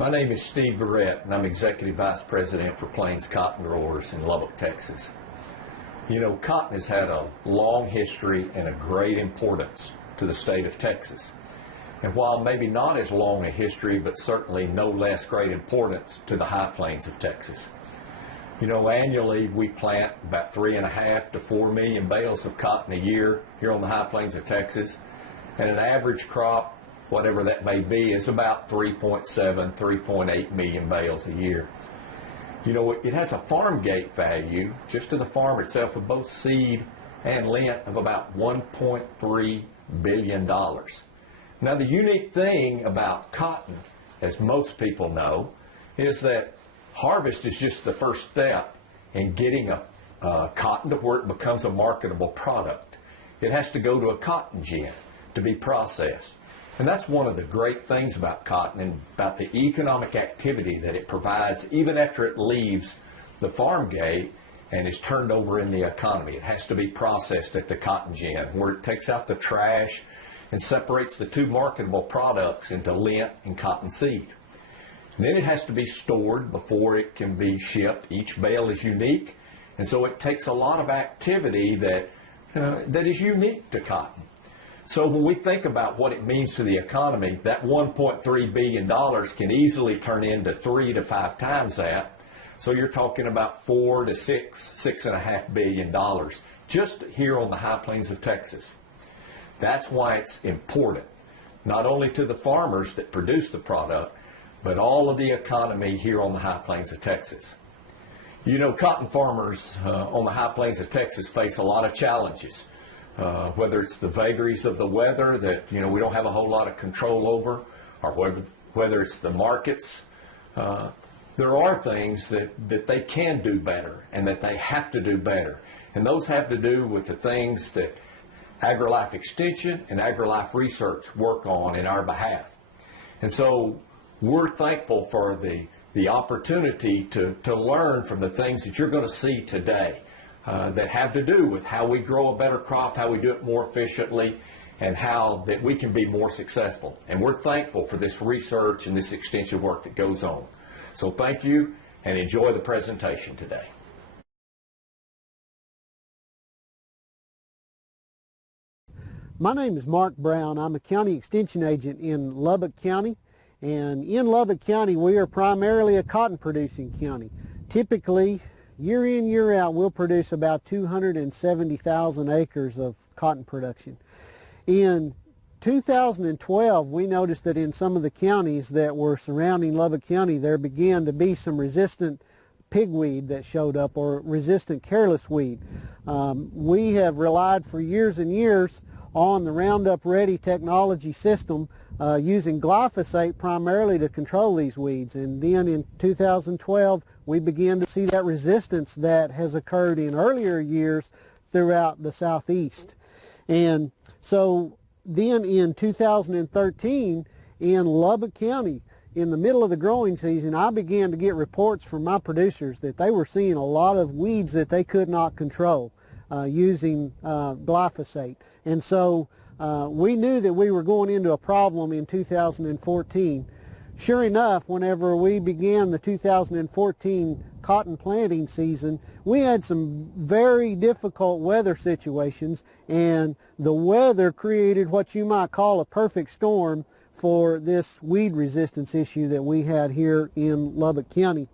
My name is Steve Verrett, and I'm Executive Vice President for Plains Cotton Growers in Lubbock, Texas. You know, cotton has had a long history and a great importance to the state of Texas. And while maybe not as long a history, but certainly no less great importance to the high plains of Texas. You know, annually we plant about 3.5 to 4 million bales of cotton a year here on the high plains of Texas, and an average crop, whatever that may be, is about 3.7, 3.8 million bales a year. You know, it has a farm gate value, just to the farm itself, of both seed and lint, of about $1.3 billion. Now, the unique thing about cotton, as most people know, is that harvest is just the first step in getting a cotton to where it becomes a marketable product. It has to go to a cotton gin to be processed. And that's one of the great things about cotton and about the economic activity that it provides even after it leaves the farm gate and is turned over in the economy. It has to be processed at the cotton gin, where it takes out the trash and separates the two marketable products into lint and cotton seed. And then it has to be stored before it can be shipped. Each bale is unique, and so it takes a lot of activity that is unique to cotton. So when we think about what it means to the economy, that $1.3 billion can easily turn into 3 to 5 times that. So you're talking about $4 to $6.5 billion just here on the high plains of Texas. That's why it's important, not only to the farmers that produce the product, but all of the economy here on the high plains of Texas. You know, cotton farmers on the high plains of Texas face a lot of challenges. Whether it's the vagaries of the weather that, you know, we don't have a whole lot of control over, or whether it's the markets, there are things that they can do better and that they have to do better. And those have to do with the things that AgriLife Extension and AgriLife Research work on in our behalf. And so we're thankful for the opportunity to learn from the things that you're going to see today. That have to do with how we grow a better crop, how we do it more efficiently, and how that we can be more successful. And we're thankful for this research and this extension work that goes on. So thank you, and enjoy the presentation today. My name is Mark Brown. I'm a county extension agent in Lubbock County. And in Lubbock County, we are primarily a cotton producing county. Typically, year in, year out, we'll produce about 270,000 acres of cotton production. In 2012, we noticed that in some of the counties that were surrounding Lubbock County, there began to be some resistant pigweed that showed up, or resistant careless weed. We have relied for years and years on the Roundup Ready technology system using glyphosate primarily to control these weeds. And then in 2012, we began to see that resistance that has occurred in earlier years throughout the southeast. And so then in 2013, in Lubbock County, in the middle of the growing season, I began to get reports from my producers that they were seeing a lot of weeds that they could not control using glyphosate. And so we knew that we were going into a problem in 2014. Sure enough, whenever we began the 2014 cotton planting season, we had some very difficult weather situations, and the weather created what you might call a perfect storm for this weed resistance issue that we had here in Lubbock County.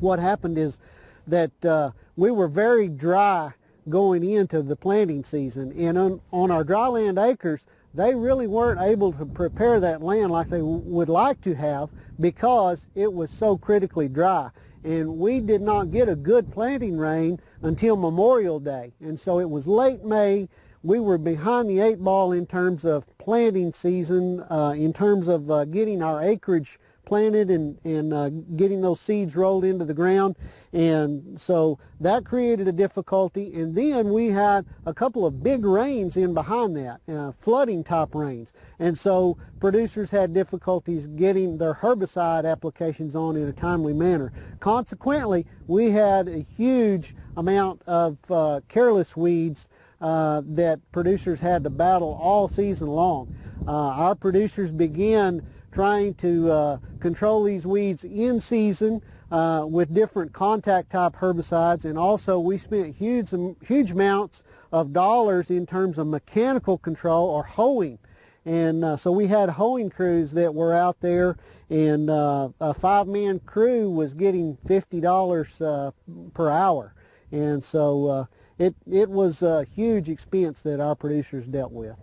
What happened is that we were very dry going into the planting season, and on our dryland acres, they really weren't able to prepare that land like they would like to have because it was so critically dry. And we did not get a good planting rain until Memorial Day. And so it was late May. We were behind the 8 ball in terms of planting season, in terms of getting our acreage planted and getting those seeds rolled into the ground. And so that created a difficulty. And then we had a couple of big rains in behind that, flooding type rains. And so producers had difficulties getting their herbicide applications on in a timely manner. Consequently, we had a huge amount of careless weeds that producers had to battle all season long. Our producers began trying to control these weeds in season with different contact type herbicides, and also we spent huge amounts of dollars in terms of mechanical control or hoeing. And so we had hoeing crews that were out there, and a 5-man crew was getting $50 per hour. And so it was a huge expense that our producers dealt with.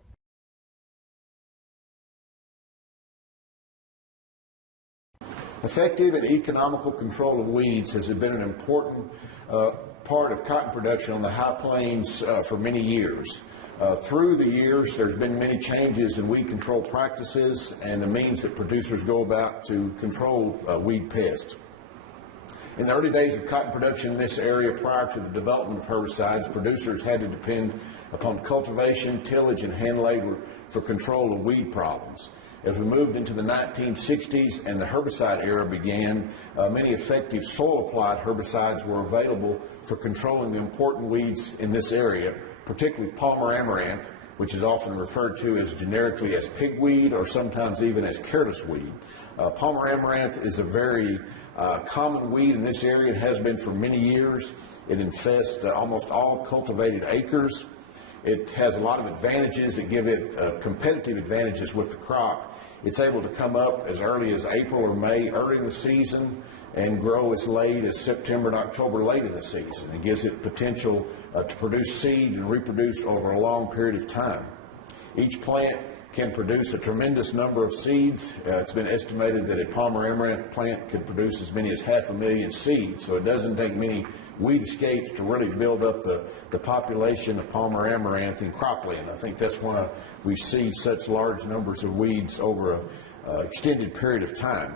Effective and economical control of weeds has been an important part of cotton production on the high plains for many years. Through the years, there's been many changes in weed control practices and the means that producers go about to control weed pests. In the early days of cotton production in this area, prior to the development of herbicides, producers had to depend upon cultivation, tillage, and hand labor for control of weed problems. As we moved into the 1960s and the herbicide era began, many effective soil-applied herbicides were available for controlling the important weeds in this area, particularly Palmer amaranth, which is often referred to as generically as pigweed or sometimes even as careless weed. Palmer amaranth is a very common weed in this area. It has been for many years. It infests almost all cultivated acres. It has a lot of advantages that give it competitive advantages with the crop. It's able to come up as early as April or May early in the season and grow as late as September and October late in the season. It gives it potential to produce seed and reproduce over a long period of time. Each plant can produce a tremendous number of seeds. It's been estimated that a Palmer amaranth plant could produce as many as 500,000 seeds, so it doesn't take many weed escapes to really build up the population of Palmer amaranth in cropland. I think that's why we see such large numbers of weeds over an extended period of time.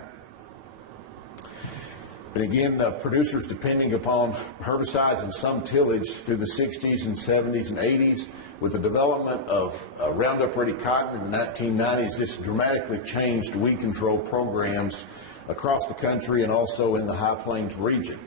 And again, producers depending upon herbicides and some tillage through the 60s and 70s and 80s. With the development of Roundup Ready cotton in the 1990s, this dramatically changed weed control programs across the country and also in the High Plains region,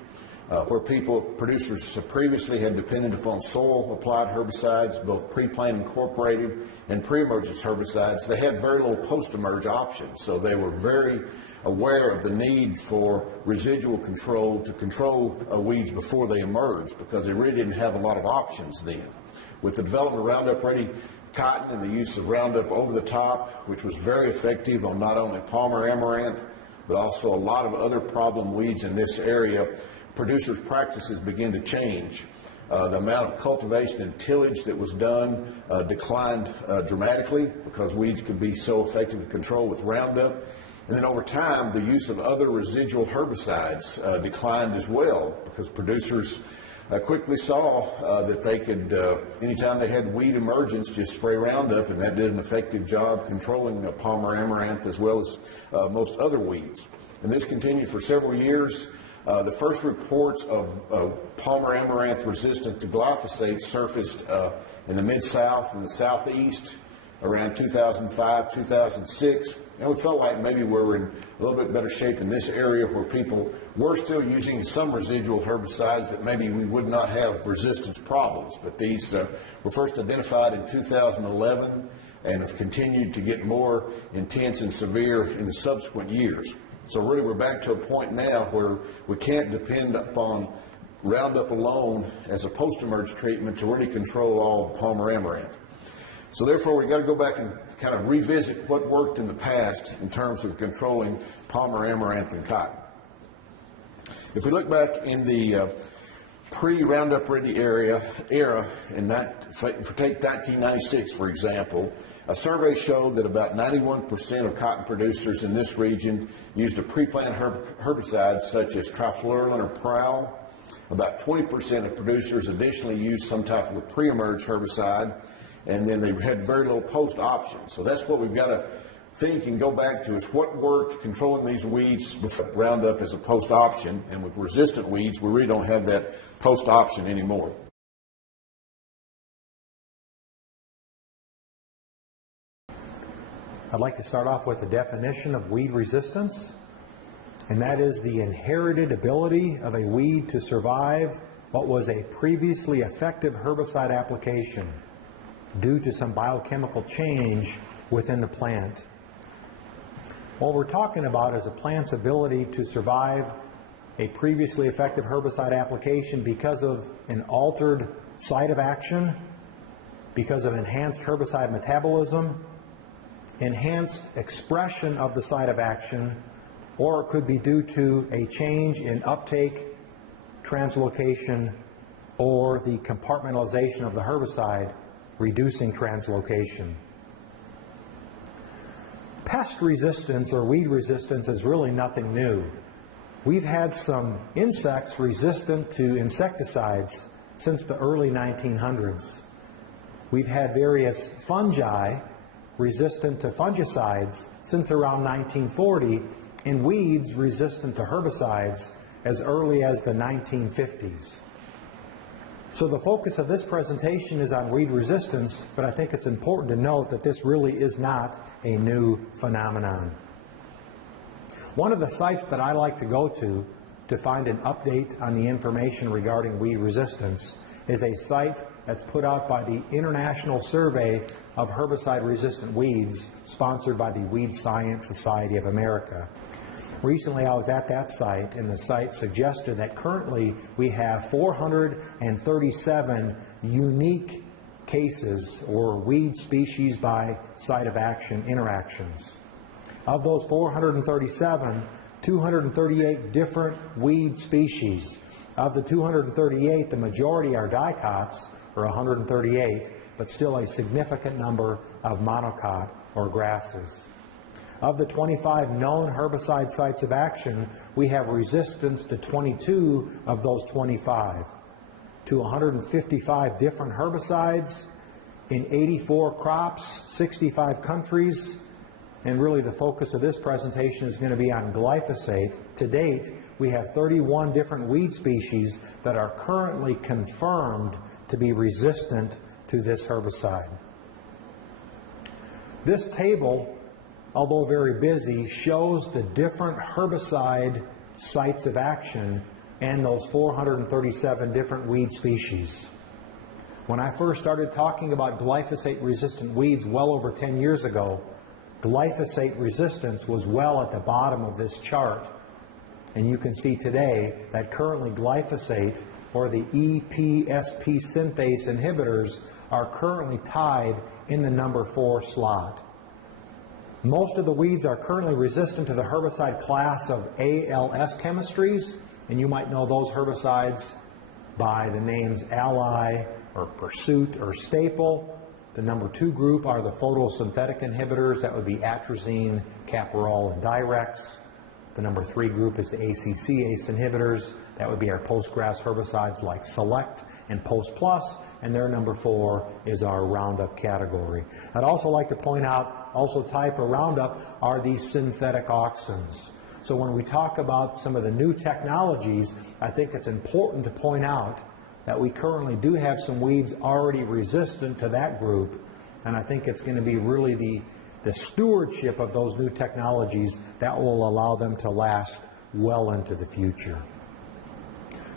where producers previously had depended upon soil-applied herbicides, both pre-plant incorporated and pre-emergent herbicides. They had very little post-emerge options, so they were very aware of the need for residual control to control weeds before they emerged, because they really didn't have a lot of options then. With the development of Roundup Ready cotton and the use of Roundup over the top, which was very effective on not only Palmer amaranth, but also a lot of other problem weeds in this area, producers' practices began to change. The amount of cultivation and tillage that was done declined dramatically because weeds could be so effective to control with Roundup. And then over time, the use of other residual herbicides declined as well, because producers quickly saw that they could, anytime they had weed emergence, just spray Roundup, and that did an effective job controlling Palmer amaranth as well as most other weeds. And this continued for several years. The first reports of Palmer amaranth resistance to glyphosate surfaced in the Mid-South and the Southeast around 2005, 2006. And we felt like maybe we were in a little bit better shape in this area, where people were still using some residual herbicides that maybe we would not have resistance problems. But these were first identified in 2011 and have continued to get more intense and severe in the subsequent years. So really we're back to a point now where we can't depend upon Roundup alone as a post-emerge treatment to really control all of Palmer amaranth. So therefore we've got to go back and kind of revisit what worked in the past in terms of controlling Palmer amaranth and cotton. If we look back in the pre-Roundup Ready era, if we take 1996 for example, a survey showed that about 91% of cotton producers in this region used a pre-plant herbicide such as trifluralin or prowl. About 20% of producers additionally used some type of a pre-emerge herbicide, and then they had very little post options. So that's what we've got to think and go back to, is what worked controlling these weeds before Roundup as a post option, and with resistant weeds we really don't have that post option anymore. I'd like to start off with a definition of weed resistance, and that is the inherited ability of a weed to survive what was a previously effective herbicide application due to some biochemical change within the plant. What we're talking about is a plant's ability to survive a previously effective herbicide application because of an altered site of action, because of enhanced herbicide metabolism, enhanced expression of the site of action, or it could be due to a change in uptake, translocation, or the compartmentalization of the herbicide, reducing translocation. Pest resistance or weed resistance is really nothing new. We've had some insects resistant to insecticides since the early 1900s. We've had various fungi resistant to fungicides since around 1940, and weeds resistant to herbicides as early as the 1950s. So the focus of this presentation is on weed resistance, but I think it's important to note that this really is not a new phenomenon. One of the sites that I like to go to find an update on the information regarding weed resistance is a site that's put out by the International Survey of Herbicide-Resistant Weeds, sponsored by the Weed Science Society of America. Recently I was at that site, and the site suggested that currently we have 437 unique cases or weed species by site of action interactions. Of those 437, 238 different weed species. Of the 238, the majority are dicots, or 138, but still a significant number of monocot, or grasses. Of the 25 known herbicide sites of action, we have resistance to 22 of those 25, to 155 different herbicides in 84 crops, 65 countries, and really the focus of this presentation is going to be on glyphosate. To date, we have 31 different weed species that are currently confirmed to be resistant to this herbicide. This table, although very busy, shows the different herbicide sites of action and those 437 different weed species. When I first started talking about glyphosate-resistant weeds well over 10 years ago, glyphosate resistance was well at the bottom of this chart. And you can see today that currently glyphosate, or the EPSP synthase inhibitors, are currently tied in the number 4 slot. Most of the weeds are currently resistant to the herbicide class of ALS chemistries, and you might know those herbicides by the names Ally or Pursuit or Staple. The number 2 group are the photosynthetic inhibitors. That would be atrazine, caparol, and Direx. The number 3 group is the ACC ACE inhibitors. That would be our post-grass herbicides like Select and Post Plus, and their number 4 is our Roundup category. I'd also like to point out, also tied for Roundup, are these synthetic auxins. So when we talk about some of the new technologies, I think it's important to point out that we currently do have some weeds already resistant to that group, and I think it's going to be really the stewardship of those new technologies that will allow them to last well into the future.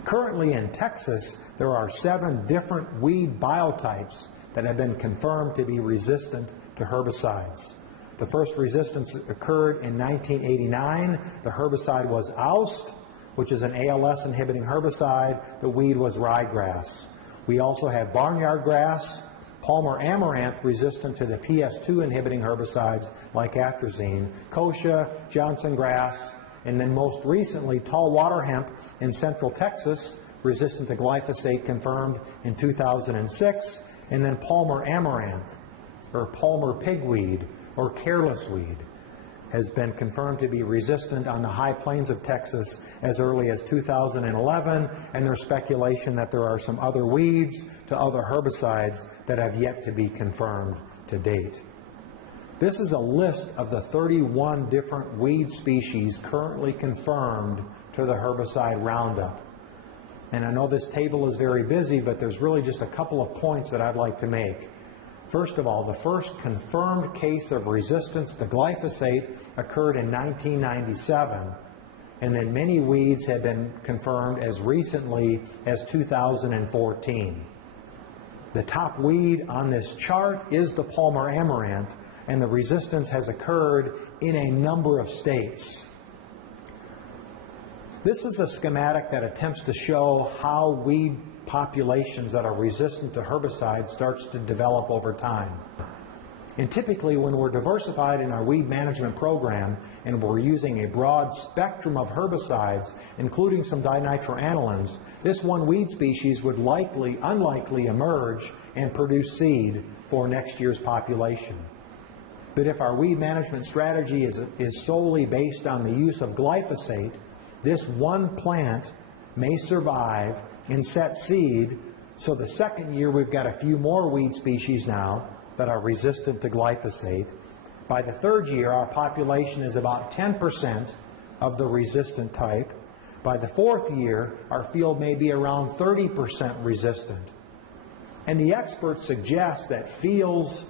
Currently in Texas, there are 7 different weed biotypes that have been confirmed to be resistant to herbicides. The first resistance occurred in 1989. The herbicide was Oust, which is an ALS inhibiting herbicide. The weed was ryegrass. We also have barnyard grass, Palmer amaranth resistant to the PS2 inhibiting herbicides like atrazine, kochia, Johnson grass, and then most recently tall water hemp in central Texas resistant to glyphosate confirmed in 2006, and then Palmer amaranth or Palmer pigweed or careless weed has been confirmed to be resistant on the high plains of Texas as early as 2011, and there's speculation that there are some other weeds to other herbicides that have yet to be confirmed to date. This is a list of the 31 different weed species currently confirmed to the herbicide Roundup. And I know this table is very busy, but there's really just a couple of points that I'd like to make. First of all, the first confirmed case of resistance to glyphosate occurred in 1997, and then many weeds have been confirmed as recently as 2014. The top weed on this chart is the Palmer amaranth, and the resistance has occurred in a number of states. This is a schematic that attempts to show how weed populations that are resistant to herbicides starts to develop over time. And typically when we're diversified in our weed management program and we're using a broad spectrum of herbicides, including some dinitroanilins, this one weed species would unlikely emerge and produce seed for next year's population. But if our weed management strategy is solely based on the use of glyphosate, this one plant may survive and set seed, so the second year we've got a few more weed species now that are resistant to glyphosate. By the third year, our population is about 10% of the resistant type. By the fourth year, our field may be around 30% resistant. And the experts suggest that fields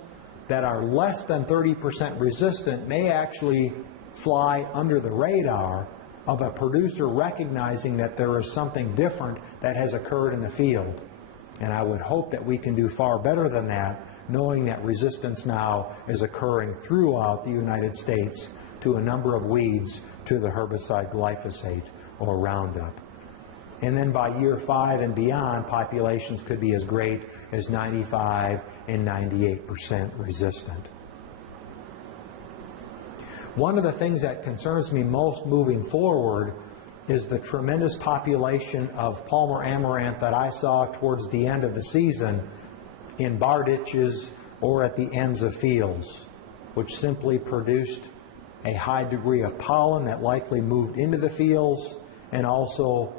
that are less than 30% resistant may actually fly under the radar of a producer recognizing that there is something different that has occurred in the field. And I would hope that we can do far better than that, knowing that resistance now is occurring throughout the United States to a number of weeds to the herbicide glyphosate or Roundup. And then by year 5 and beyond, populations could be as great as 95 and 98% resistant. One of the things that concerns me most moving forward is the tremendous population of Palmer amaranth that I saw towards the end of the season in bar ditches or at the ends of fields, which simply produced a high degree of pollen that likely moved into the fields and also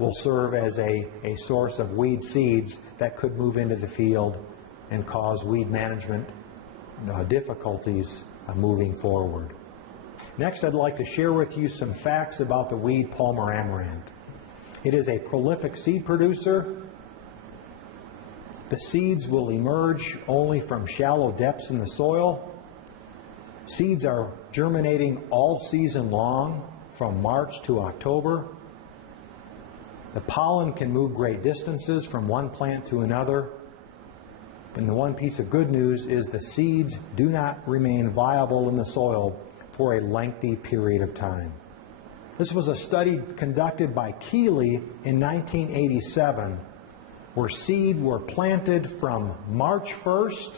will serve as a source of weed seeds that could move into the field and cause weed management difficulties moving forward. Next, I'd like to share with you some facts about the weed Palmer amaranth. It is a prolific seed producer. The seeds will emerge only from shallow depths in the soil. Seeds are germinating all season long from March to October. The pollen can move great distances from one plant to another. And the one piece of good news is the seeds do not remain viable in the soil for a lengthy period of time. This was a study conducted by Keeley in 1987, where seed were planted from March 1st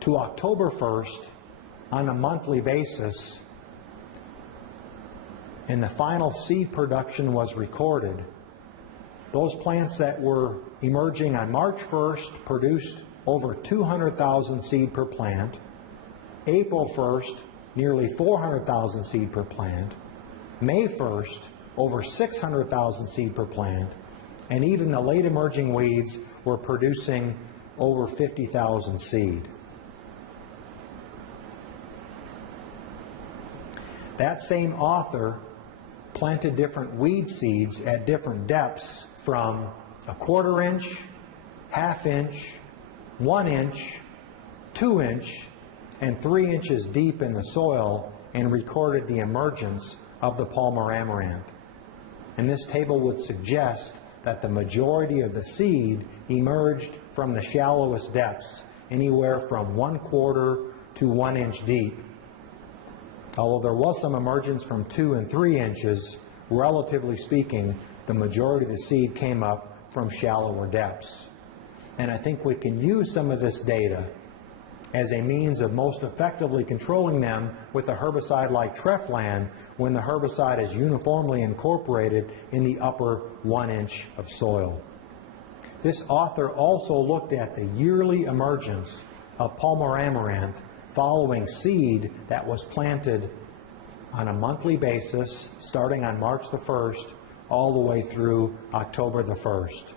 to October 1st on a monthly basis, and the final seed production was recorded. Those plants that were emerging on March 1st produced over 200,000 seed per plant. April 1st, nearly 400,000 seed per plant. May 1st, over 600,000 seed per plant. And even the late emerging weeds were producing over 50,000 seed. That same author planted different weed seeds at different depths from 1/4 inch, 1/2 inch, 1 inch, 2 inch, and 3 inches deep in the soil, and recorded the emergence of the Palmer amaranth. And this table would suggest that the majority of the seed emerged from the shallowest depths, anywhere from 1/4 to 1 inch deep. Although there was some emergence from 2 and 3 inches, relatively speaking, the majority of the seed came up from shallower depths. And I think we can use some of this data as a means of most effectively controlling them with a herbicide like Treflan when the herbicide is uniformly incorporated in the upper 1 inch of soil. This author also looked at the yearly emergence of Palmer amaranth following seed that was planted on a monthly basis starting on March the 1st all the way through October the 1st.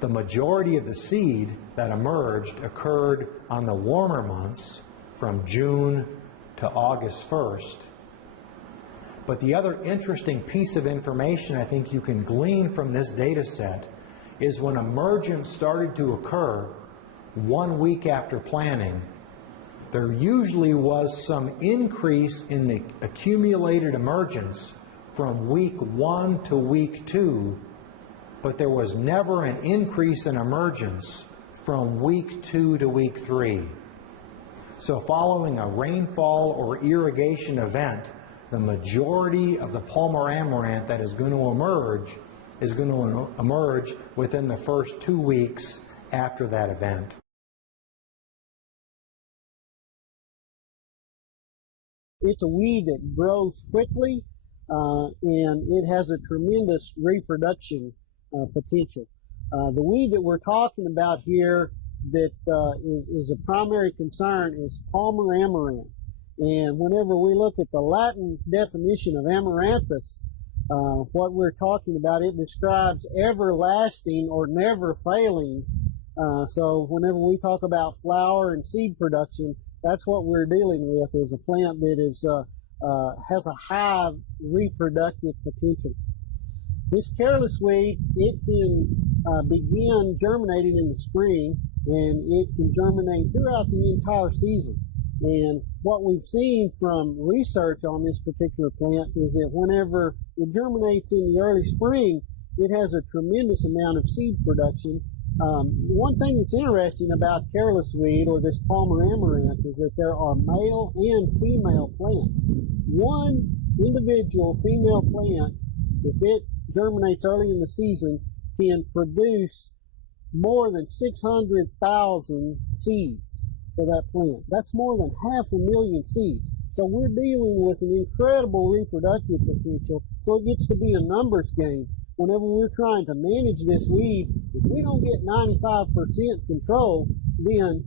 The majority of the seed that emerged occurred on the warmer months from June to August 1st. But the other interesting piece of information I think you can glean from this data set is when emergence started to occur 1 week after planting, there usually was some increase in the accumulated emergence from week 1 to week 2, but there was never an increase in emergence from week 2 to week 3. So following a rainfall or irrigation event, the majority of the Palmer amaranth that is going to emerge within the first 2 weeks after that event. It's a weed that grows quickly and it has a tremendous reproduction potential. The weed that we're talking about here that is a primary concern is Palmer amaranth. And whenever we look at the Latin definition of amaranthus, what we're talking about, it describes everlasting or never failing. So whenever we talk about flower and seed production, that's what we're dealing with, is a plant that is has a high reproductive potential. This careless weed, it can begin germinating in the spring, and it can germinate throughout the entire season. And what we've seen from research on this particular plant is that whenever it germinates in the early spring, it has a tremendous amount of seed production. One thing that's interesting about careless weed, or this Palmer amaranth, is that there are male and female plants. One individual female plant, if it germinates early in the season, can produce more than 600,000 seeds for that plant. That's more than 500,000 seeds. So we're dealing with an incredible reproductive potential. So it gets to be a numbers game. Whenever we're trying to manage this weed, if we don't get 95% control, then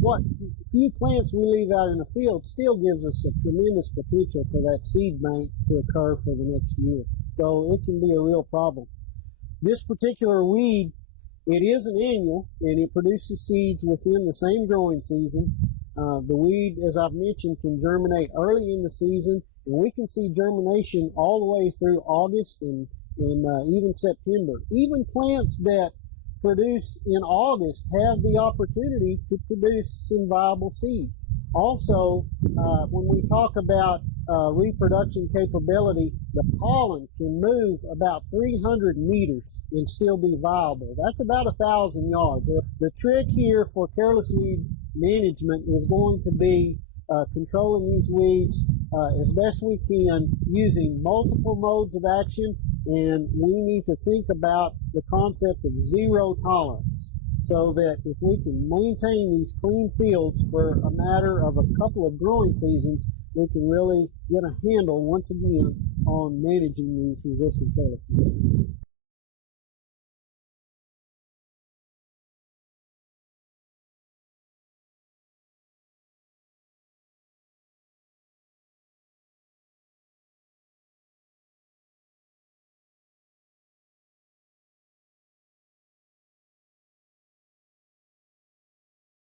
what few plants we leave out in the field still gives us a tremendous potential for that seed bank to occur for the next year. So it can be a real problem. This particular weed, it is an annual, and it produces seeds within the same growing season. The weed, as I've mentioned, can germinate early in the season, and we can see germination all the way through August and even September. Even plants that produce in August have the opportunity to produce some viable seeds. Also, when we talk about reproduction capability, the pollen can move about 300 meters and still be viable. That's about 1,000 yards. The trick here for careless weed management is going to be controlling these weeds as best we can using multiple modes of action, and we need to think about the concept of zero tolerance, so that if we can maintain these clean fields for a matter of a couple of growing seasons, we can really get a handle once again on managing these resistant careless weeds.